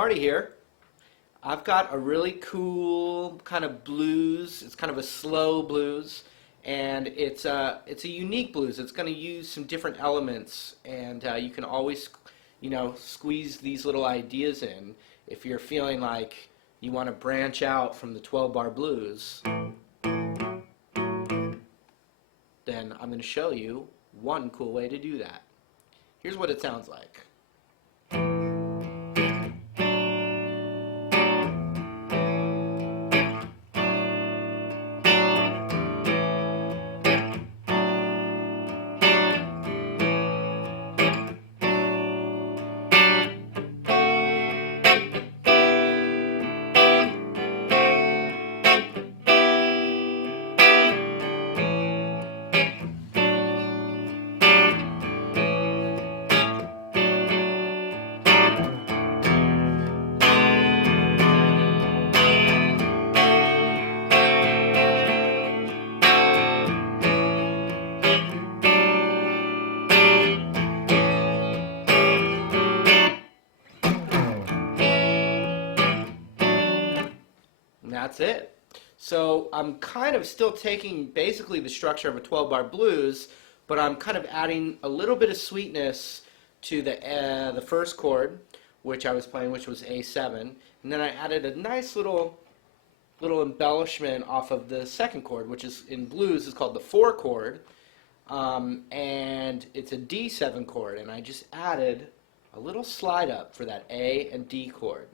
Marty here. I've got a really cool kind of blues. It's kind of a slow blues, and it's a unique blues. It's going to use some different elements, and you can always, squeeze these little ideas in if you're feeling like you want to branch out from the 12-bar blues. Then I'm going to show you one cool way to do that. Here's what it sounds like. And that's it. So I'm kind of still taking basically the structure of a 12-bar blues, but I'm kind of adding a little bit of sweetness to the first chord, which I was playing, which was A7, and then I added a nice little embellishment off of the second chord, which is in blues is called the 4 chord, and it's a D7 chord, and I just added a little slide up for that A and D chord.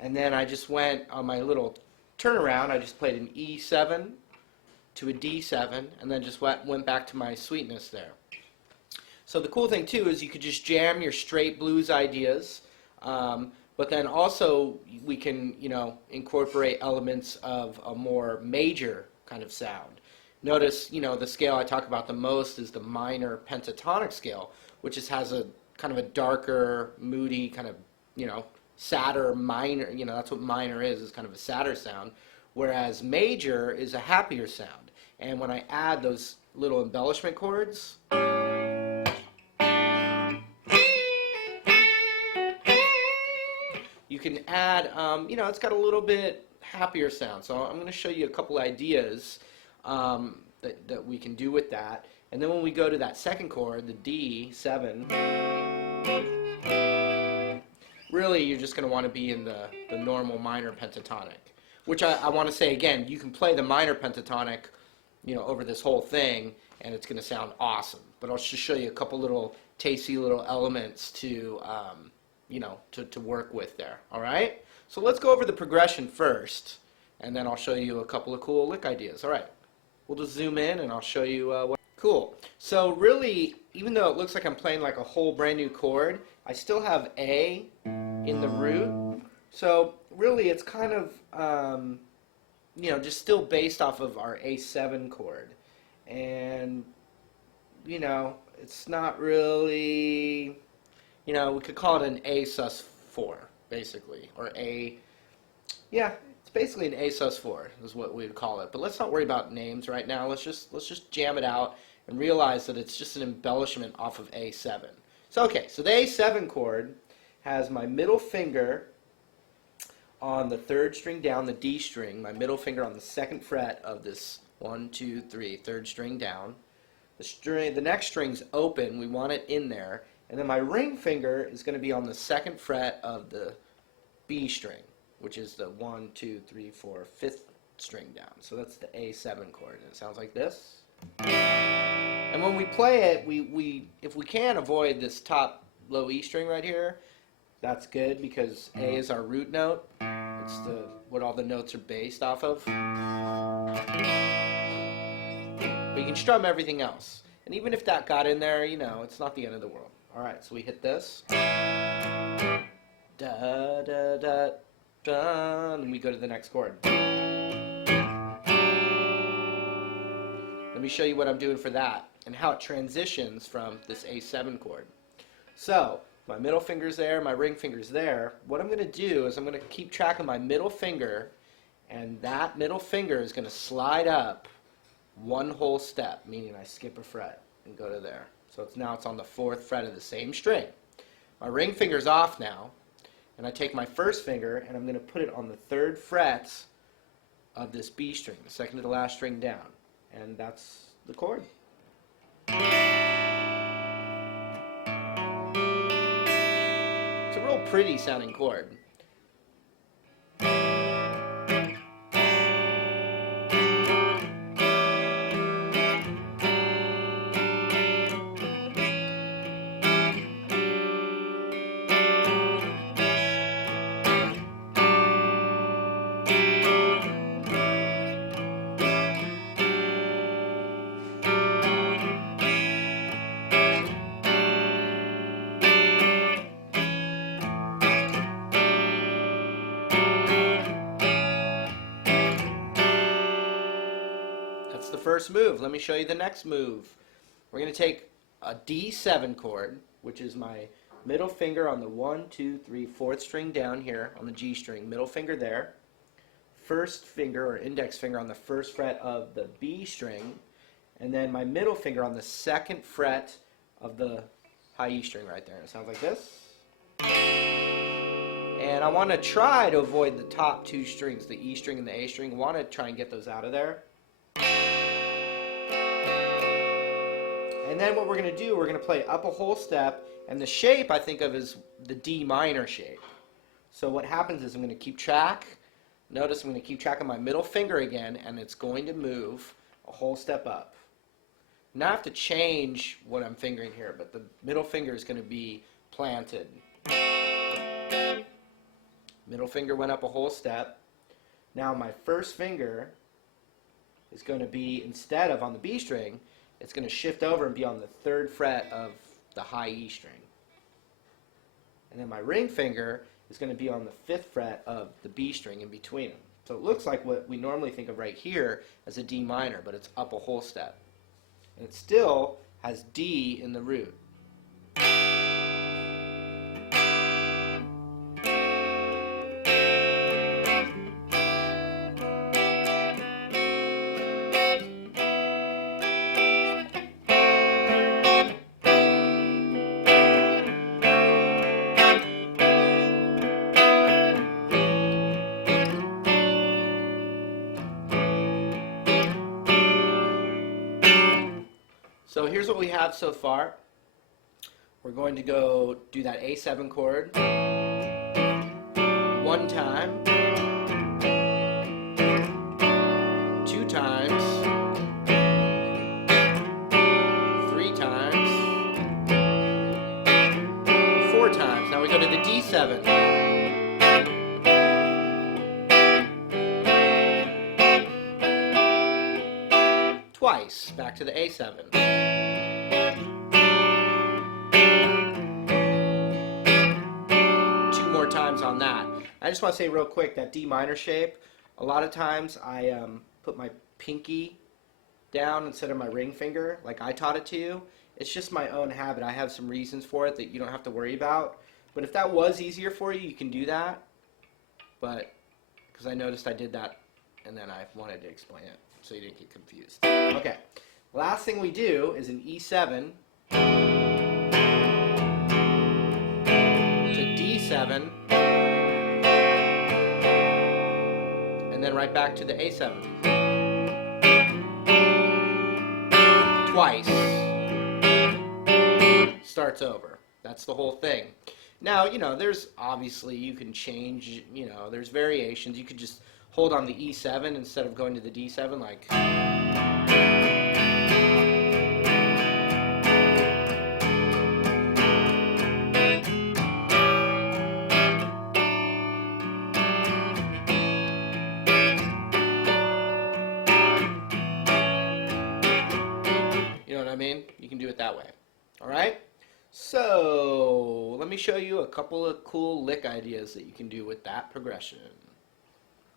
And then I just went on my little turnaround, I just played an E7 to a D7, and then just went back to my sweetness there. So the cool thing too is you could just jam your straight blues ideas, but then also we can, incorporate elements of a more major kind of sound. Notice, the scale I talk about the most is the minor pentatonic scale, which has a kind of a darker, moody, kind of, sadder minor, that's what minor is kind of a sadder sound, whereas major is a happier sound. And when I add those little embellishment chords, you can add, it's got a little bit happier sound. So I'm going to show you a couple ideas that we can do with that. And then when we go to that second chord, the D7, really you're just going to want to be in the normal minor pentatonic, which I want to say again, you can play the minor pentatonic, over this whole thing, and it's going to sound awesome. But I'll just show you a couple little tasty little elements to to work with there. All right? So let's go over the progression first, and then I'll show you a couple of cool lick ideas. All right. We'll just zoom in, and I'll show you what. Cool. So really, even though it looks like I'm playing like a whole brand new chord, I still have A in the root. So really, it's kind of just still based off of our A7 chord, and it's not really. We could call it an A sus4, basically, or it's basically an A sus4 is what we would call it. But let's not worry about names right now. Let's just jam it out and realize that it's just an embellishment off of A7. So so the A7 chord has my middle finger on the 3rd string down, the D string, my middle finger on the 2nd fret of this 1, 2, 3, 3rd string down. The next string's open, we want it in there. And then my ring finger is going to be on the 2nd fret of the B string, which is the 1, 2, 3, 4, 5th string down. So that's the A7 chord, and it sounds like this. And when we play it, if we can avoid this top low E string right here, that's good because A is our root note. It's what all the notes are based off of. But you can strum everything else. And even if that got in there, it's not the end of the world. Alright, so we hit this. Da, da, da, da, and we go to the next chord. Let me show you what I'm doing for that and how it transitions from this A7 chord. So, my middle finger's there, my ring finger's there. What I'm going to do is I'm going to keep track of my middle finger, and that middle finger is going to slide up one whole step, meaning I skip a fret and go to there. So now it's on the 4th fret of the same string. My ring finger's off now, and I take my first finger and I'm going to put it on the 3rd fret of this B string, the second to the last string down, and that's the chord. It's a real pretty sounding chord. That's the first move. Let me show you the next move. We're going to take a D7 chord, which is my middle finger on the 1, 2, 3, 4th string down here on the G string, middle finger there, first finger or index finger on the 1st fret of the B string, and then my middle finger on the 2nd fret of the high E string right there. It sounds like this. And I want to try to avoid the top 2 strings, the E string and the A string. I want to try and get those out of there. And then what we're going to do, we're going to play up a whole step, and the shape I think of as the D minor shape. So what happens is I'm going to keep track. Notice I'm going to keep track of my middle finger again, and it's going to move a whole step up. Now I have to change what I'm fingering here, but the middle finger is going to be planted. Middle finger went up a whole step. Now my first finger is going to be, instead of on the B string, it's going to shift over and be on the 3rd fret of the high E string. And then my ring finger is going to be on the 5th fret of the B string in between them. So it looks like what we normally think of right here as a D minor, but it's up a whole step. And it still has D in the root. So here's what we have so far. We're going to go do that A7 chord 1 time, 2 times, 3 times, 4 times. Now we go to the D7. Twice, back to the A7. Times on that. I just want to say real quick that D minor shape, a lot of times I put my pinky down instead of my ring finger like I taught it to you. It's just my own habit. I have some reasons for it that you don't have to worry about. But if that was easier for you, you can do that. But because I noticed I did that and then I wanted to explain it so you didn't get confused. Okay, last thing we do is an E7 to D7, and then right back to the A7. Twice. Starts over. That's the whole thing. Now, there's obviously, you can change, there's variations. You could just hold on the E7 instead of going to the D7, like... You know what I mean? You can do it that way. All right? So, let me show you a couple of cool lick ideas that you can do with that progression.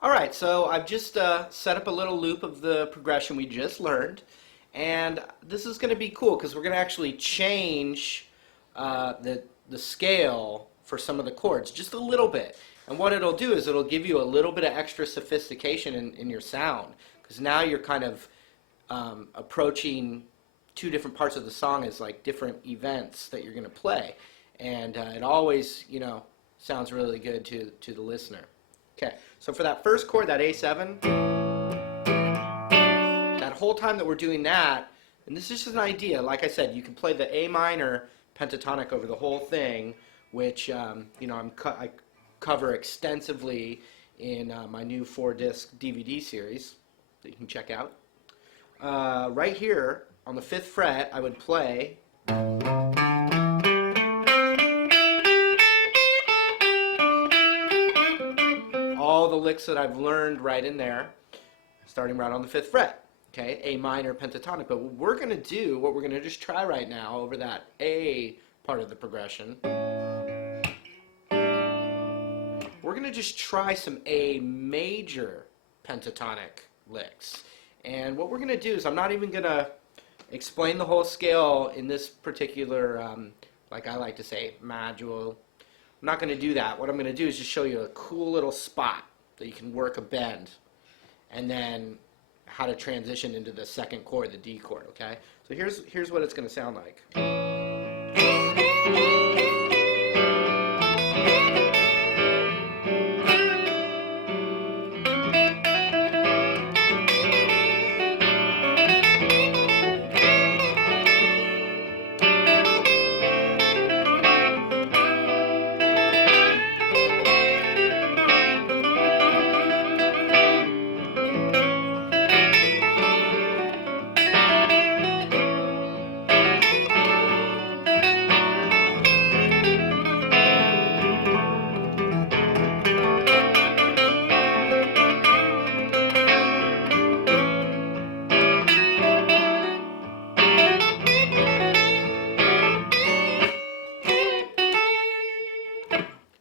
All right, so I've just set up a little loop of the progression we just learned, and this is going to be cool because we're going to actually change the scale for some of the chords just a little bit. And what it'll do is it'll give you a little bit of extra sophistication in your sound, because now you're kind of approaching 2 different parts of the song as like different events that you're going to play. And it always, sounds really good to the listener. Okay, so for that first chord, that A7, that whole time that we're doing that, and this is just an idea, like I said, you can play the A minor pentatonic over the whole thing, which I cover extensively in my new 4-disc DVD series that you can check out. Right here on the 5th fret, I would play all the licks that I've learned right in there, starting right on the 5th fret. Okay, A minor pentatonic. But what we're going to just try right now over that A part of the progression, we're going to just try some A major pentatonic licks. And what we're going to do is, I'm not even going to explain the whole scale in this particular, like I like to say, module. I'm not going to do that. What I'm going to do is just show you a cool little spot that you can work a bend, and then how to transition into the second chord, the D chord, okay? So here's what it's going to sound like.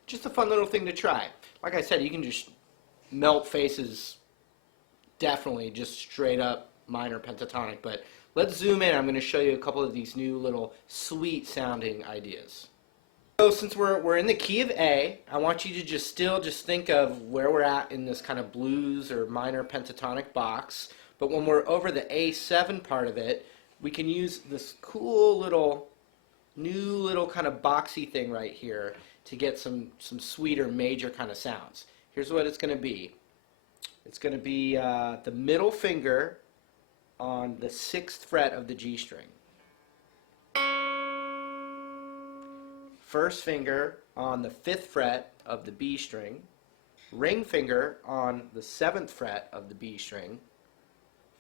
Just a fun little thing to try. Like I said, you can just melt faces, definitely just straight up minor pentatonic, but let's zoom in. I'm going to show you a couple of these new little sweet sounding ideas. So since we're in the key of A, I want you to just think of where we're at in this kind of blues or minor pentatonic box. But when we're over the A7 part of it, we can use this cool little new little kind of boxy thing right here to get some sweeter major kind of sounds. Here's what it's going to be. It's going to be the middle finger on the 6th fret of the G string. First finger on the 5th fret of the B string. Ring finger on the 7th fret of the B string.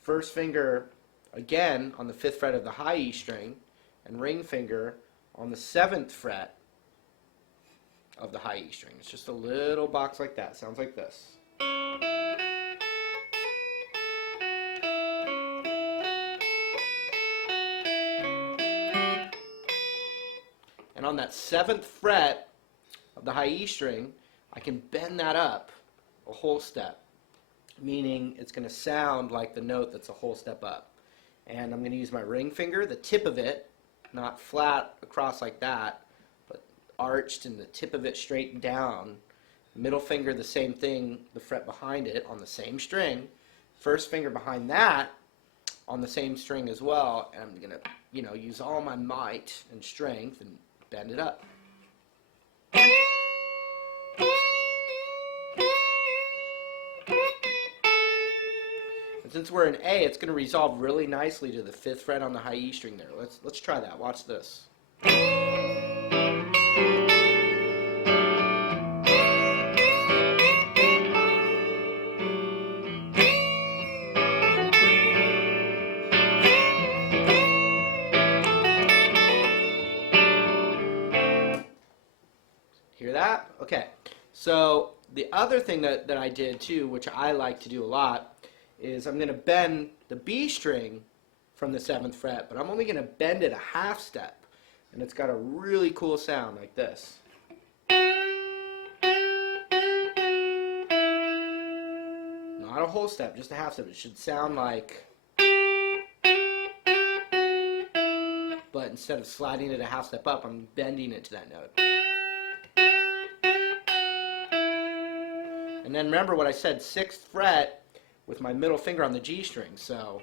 First finger again on the 5th fret of the high E string. And ring finger on the 7th fret of the high E string. It's just a little box like that. Sounds like this. And on that 7th fret of the high E string, I can bend that up a whole step, meaning it's going to sound like the note that's a whole step up. And I'm going to use my ring finger, the tip of it, not flat across like that, but arched and the tip of it straight down. Middle finger, the same thing, the fret behind it on the same string. First finger behind that on the same string as well. And I'm going to, use all my might and strength and bend it up. And since we're in A, it's going to resolve really nicely to the 5th fret on the high E string there. Let's try that. Watch this. Hear that? Okay. So the other thing that I did too, which I like to do a lot, is I'm going to bend the B string from the 7th fret, but I'm only going to bend it a half step. And it's got a really cool sound like this. Not a whole step, just a half step. It should sound like, but instead of sliding it a half step up, I'm bending it to that note. And then remember what I said, 6th fret with my middle finger on the G string, so.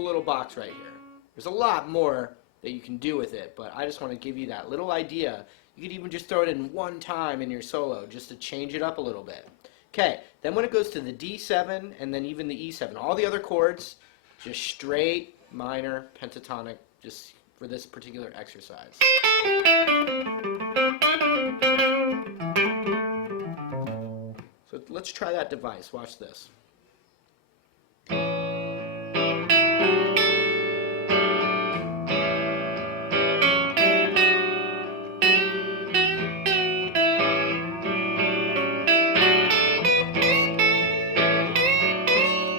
cool little box right here. There's a lot more that you can do with it, but I just want to give you that little idea. You could even just throw it in one time in your solo just to change it up a little bit. Okay, then when it goes to the D7 and then even the E7, all the other chords, just straight minor pentatonic, just for this particular exercise. So let's try that device. Watch this.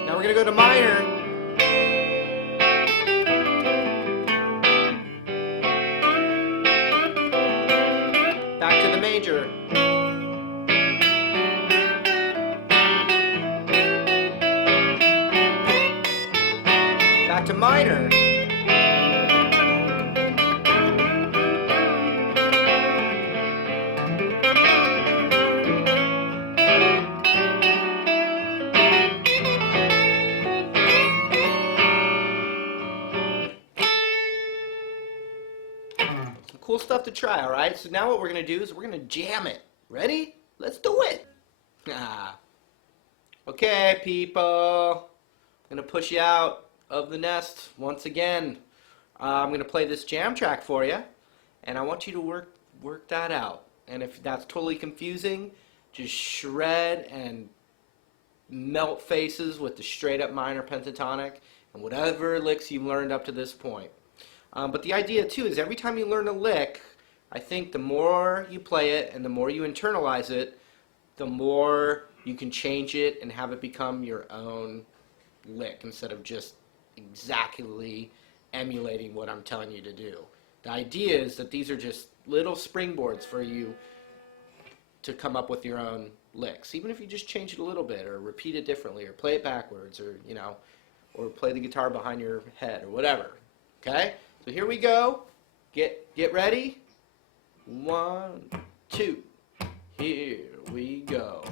Now we're going to go to minor. Back to the major. Back to minor. Some cool stuff to try, alright? So now what we're going to do is we're going to jam it. Ready? Let's do it! Okay, people. I'm going to push you out of the nest once again. I'm going to play this jam track for you, and I want you to work that out. And if that's totally confusing, just shred and melt faces with the straight up minor pentatonic and whatever licks you've learned up to this point. But the idea too is every time you learn a lick, I think the more you play it and the more you internalize it, the more you can change it and have it become your own lick instead of just exactly emulating what I'm telling you to do. The idea is that these are just little springboards for you to come up with your own licks, even if you just change it a little bit or repeat it differently or play it backwards or, you know, or play the guitar behind your head or whatever. Okay? So here we go. Get ready. 1, 2. Here we go.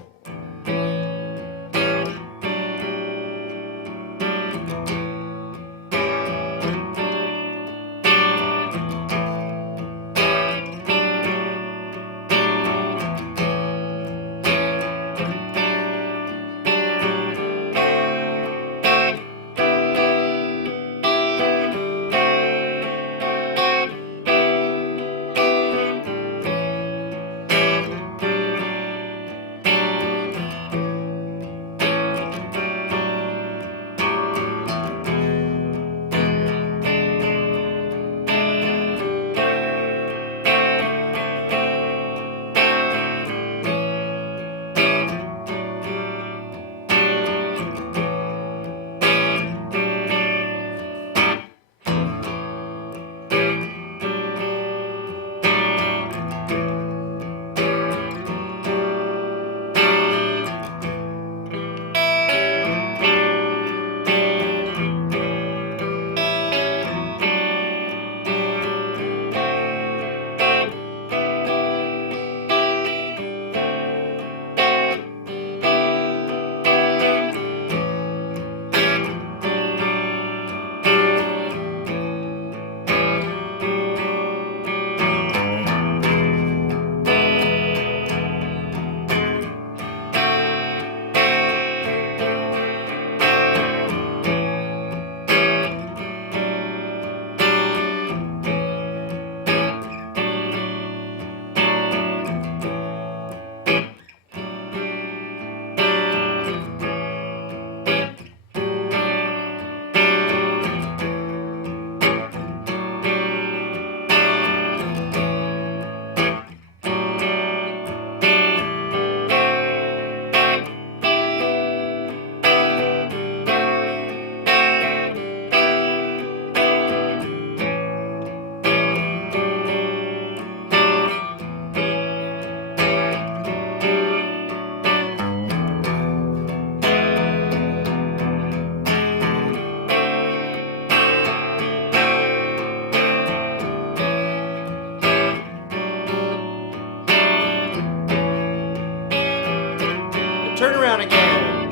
Turn around again.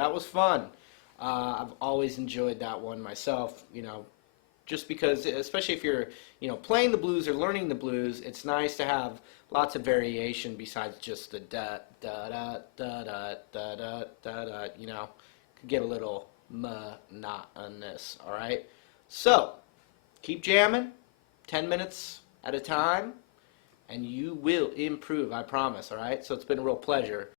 that was fun. I've always enjoyed that one myself, you know, just because, especially if you're, you know, playing the blues or learning the blues, it's nice to have lots of variation besides just the da da da da da da da da da. You know, could get a little monotonous. All right, so keep jamming, 10 minutes at a time, and you will improve. I promise. All right. So it's been a real pleasure.